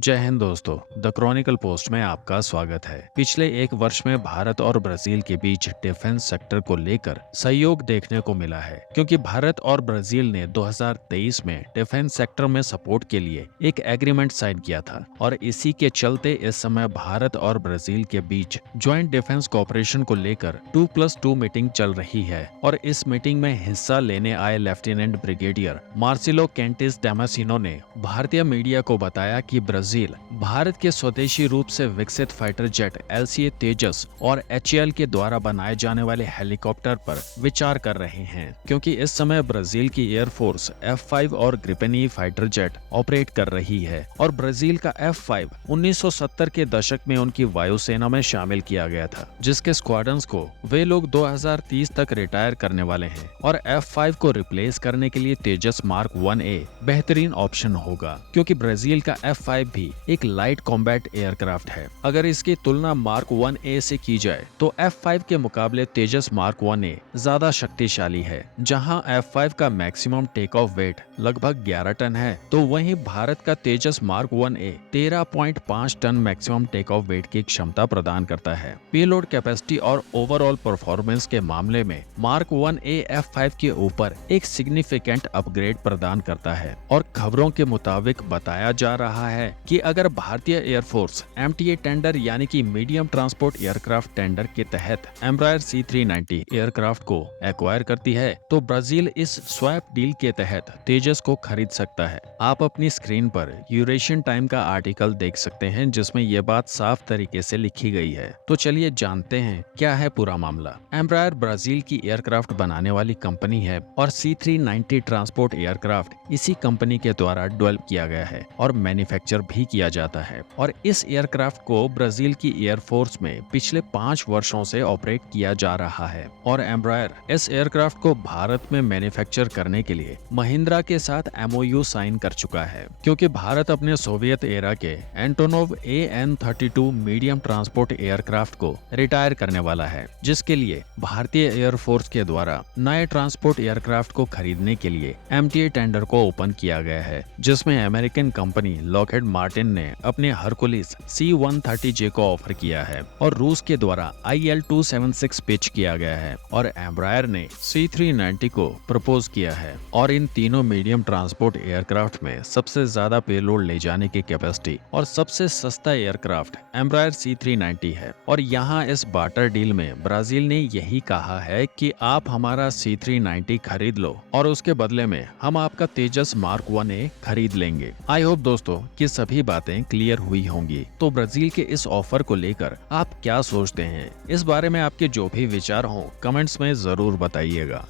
जय हिंद दोस्तों। The Chronicle post में आपका स्वागत है। पिछले एक वर्ष में भारत और ब्राजील के बीच डिफेंस सेक्टर को लेकर सहयोग देखने को मिला है, क्योंकि भारत और ब्राजील ने 2023 में डिफेंस सेक्टर में सपोर्ट के लिए एक एग्रीमेंट साइन किया था और इसी के चलते इस समय भारत और ब्राजील के बीच ज्वाइंट डिफेंस कोऑपरेशन को लेकर 2+2 मीटिंग चल रही है। और इस मीटिंग में हिस्सा लेने आए लेफ्टिनेंट ब्रिगेडियर मार्सिलो कैंटिस डेमासिनो ने भारतीय मीडिया को बताया कि ब्राजील भारत के स्वदेशी रूप से विकसित फाइटर जेट LCA तेजस और HAL के द्वारा बनाए जाने वाले हेलीकॉप्टर पर विचार कर रहे हैं, क्योंकि इस समय ब्राजील की एयरफोर्स F5 और Gripen E fighter jet operate कर रही है और ब्राजील का F5 1970 के दशक में उनकी वायुसेना में शामिल किया गया था, जिसके स्क्वाड्रंस को वे लोग 2030 तक रिटायर करने वाले हैं और F5 को रिप्लेस करने के लिए तेजस मार्क 1A बेहतरीन ऑप्शन होगा, क्योंकि ब्राजील का F5 भी एक लाइट कॉम्बैट एयरक्राफ्ट है। अगर इसकी तुलना मार्क 1A से की जाए तो F5 के मुकाबले तेजस मार्क 1A ज्यादा शक्तिशाली है। जहां F5 का मैक्सिमम टेक ऑफ वेट लगभग 11 टन है, तो वहीं भारत का Tejas mark 1A 13.5 ton maximum take off weight की क्षमता प्रदान करता है। पेलोड कैपेसिटी और ओवरऑल परफॉर्मेंस के मामले में मार्क 1A F5 के ऊपर एक सिग्निफिकेंट अपग्रेड प्रदान करता है और खबरों के मुताबिक बताया जा रहा है कि अगर भारतीय एयरफोर्स MTA टेंडर यानी कि मीडियम ट्रांसपोर्ट एयरक्राफ्ट टेंडर के तहत एम्ब्रायर C390 एयरक्राफ्ट को एक्वायर करती है, तो ब्राजील इस स्वैप डील के तहत तेजस को खरीद सकता है। आप अपनी स्क्रीन पर यूरेशियन टाइम का आर्टिकल देख सकते हैं, जिसमें यह बात साफ तरीके से लिखी गई है। तो चलिए जानते हैं क्या है पूरा मामला। एम्ब्रायर ब्राजील की एयरक्राफ्ट बनाने वाली कंपनी है और C390 ट्रांसपोर्ट एयरक्राफ्ट इसी कंपनी के द्वारा डेवलप किया गया है और मैन्युफैक्चर भी किया जाता है। और इस एयरक्राफ्ट को ब्राजील की एयरफोर्स में पिछले 5 वर्षों से ऑपरेट किया जा रहा है और एम्ब्रायर इस एयरक्राफ्ट को भारत में मैन्युफैक्चर करने के लिए महिंद्रा के साथ MOU साइन कर चुका है, क्योंकि भारत अपने सोवियत एरा के Antonov AN-32 medium transport aircraft को रिटायर करने वाला है, जिसके लिए भारतीय एयरफोर्स के द्वारा नए ट्रांसपोर्ट एयरक्राफ्ट को खरीदने के लिए MTA टेंडर को ओपन किया गया है, जिसमें अमेरिकन कंपनी लॉकहेड मार्टिन ने अपने हरकुलिस C-130J को ऑफर किया है और रूस के द्वारा IL-276 पिच किया गया है और एम्ब्रायर ने C390 को प्रपोज किया है। और इन तीनों मीडियम ट्रांसपोर्ट एयरक्राफ्ट में सबसे ज्यादा पेलोड ले जाने की कैपेसिटी और सबसे सस्ता एयरक्राफ्ट एम्ब्रायर C390 है। और यहाँ इस बार्टर डील में ब्राजील ने यही कहा है कि आप हमारा C390 खरीद लो और उसके बदले में हम आपका तेजस मार्क 1A खरीद लेंगे। आई होप दोस्तों कि सभी बातें क्लियर हुई होंगी। तो ब्राजील के इस ऑफर को लेकर आप क्या सोचते हैं? इस बारे में आपके जो भी विचार हों कमेंट्स में जरूर बताइएगा।